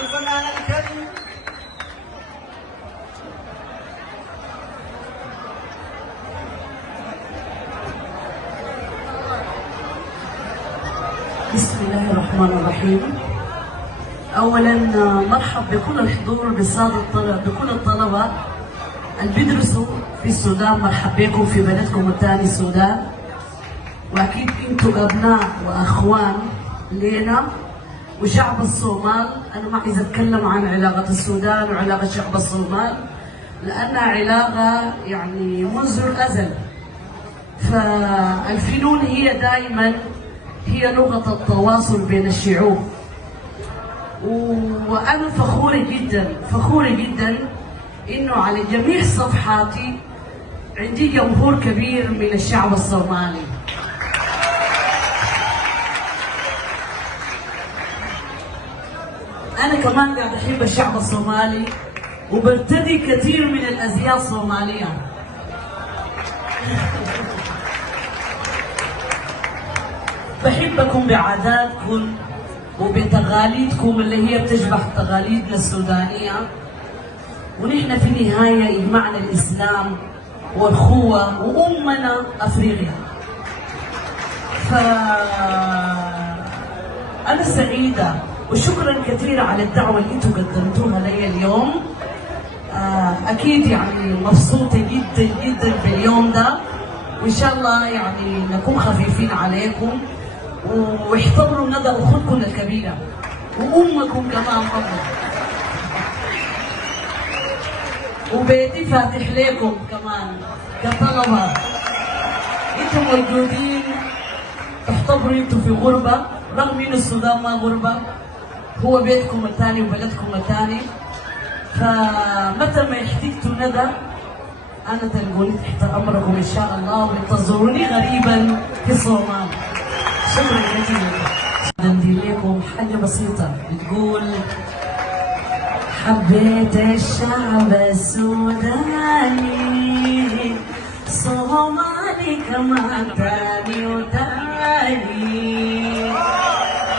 الفنان الكريم. بسم الله الرحمن الرحيم. اولا مرحب بكل الحضور بكل الطلبه اللي بيدرسوا في السودان. مرحب بكم في بلدكم الثاني السودان، واكيد انتم ابناء واخوان لنا وشعب الصومال. انا ما عايزه اتكلم عن علاقه السودان وعلاقه شعب الصومال لانها علاقه يعني منذ الازل. فالفنون هي دائما هي لغه التواصل بين الشعوب، وانا فخوره جدا انه على جميع صفحاتي عندي جمهور كبير من الشعب الصومالي. انا كمان قاعد احب الشعب الصومالي وبرتدي كثير من الازياء الصوماليه. بحبكم بعاداتكم وبتقاليدكم اللي هي بتشبه تقاليدنا السودانيه، ونحن في النهايه يجمعنا الاسلام والخوه وامنا افريقيا. انا سعيده وشكرا كثيرا على الدعوه اللي انتم قدمتوها لي اليوم. اكيد يعني مبسوطه جدا جدا باليوم ده، وان شاء الله يعني نكون خفيفين عليكم واحتضروا ندى اختكم الكبيره وامكم كمان برضه، وبيتي فاتح لكم كمان كطلبه. انتم موجودين تحتضروا، انتم في غربه رغم ان السودان ما غربه، هو بيتكم الثاني وبلدكم الثاني. فمتى ما احتجتوا ندى انا تلقوني تحت امركم ان شاء الله، وانتظروني غريبا في الصومال. شكرا جزيلا. ندير لكم حاجه بسيطه بتقول: حبيت الشعب السوداني صومالي كمان تاني وتاني.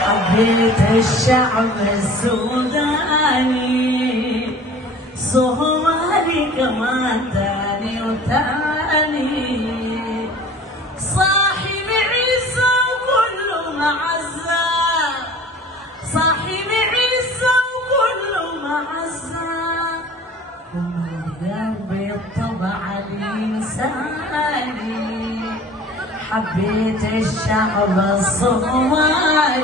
حبيت الشعب السوداني صومالي كمان تاني وتاني. صاحب عيسى وكله معزة، صاحب عيسى وكله معزة، والقلب الطبع الإنساني. حبيت الشعب الصومالي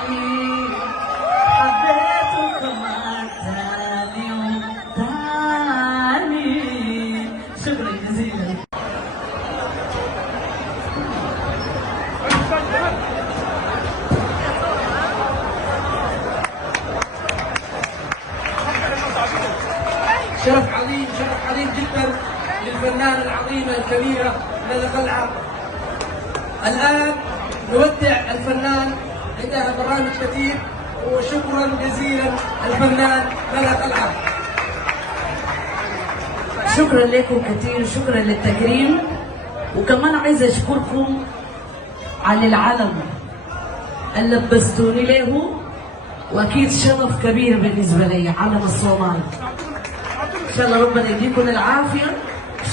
حبيته كمان تاني وتاني. شكرا جزيلا. شرف عظيم جدا للفنانة العظيمة الكبيرة ندى قلعة. الآن نودع الفنان، عندها برامج كثير، وشكرا جزيلا الفنان ندى قلعة. شكرا لكم كثير، شكرا للتكريم، وكمان عايزه اشكركم على العلم اللي لبستوني له، واكيد شرف كبير بالنسبه لي علم الصومال. ان شاء الله ربنا يديكم العافيه.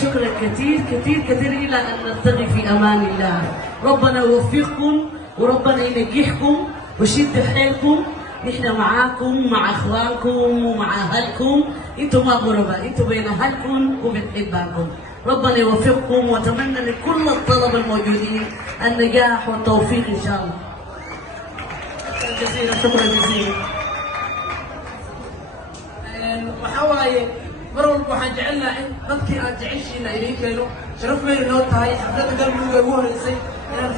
شكرا كثير كثير كثير، الى ان نلتقي في امان الله. ربنا يوفقكم وربنا ينجحكم ويشد حيلكم. نحن معاكم، مع اخوانكم ومع اهلكم. انتم ما غرباء، انتم بين اهلكم وبنحبكم. ربنا يوفقكم، واتمنى لكل الطلبه الموجودين النجاح والتوفيق ان شاء الله. شكرا جزيلا، شكرا جزيلا. waxawaaye mar walba waxaan jecelnaha in dadkii aad jeceshiina idin keeno. sharaf weyn inoo tahay xafladda galmudug ee ugu horeysay inaan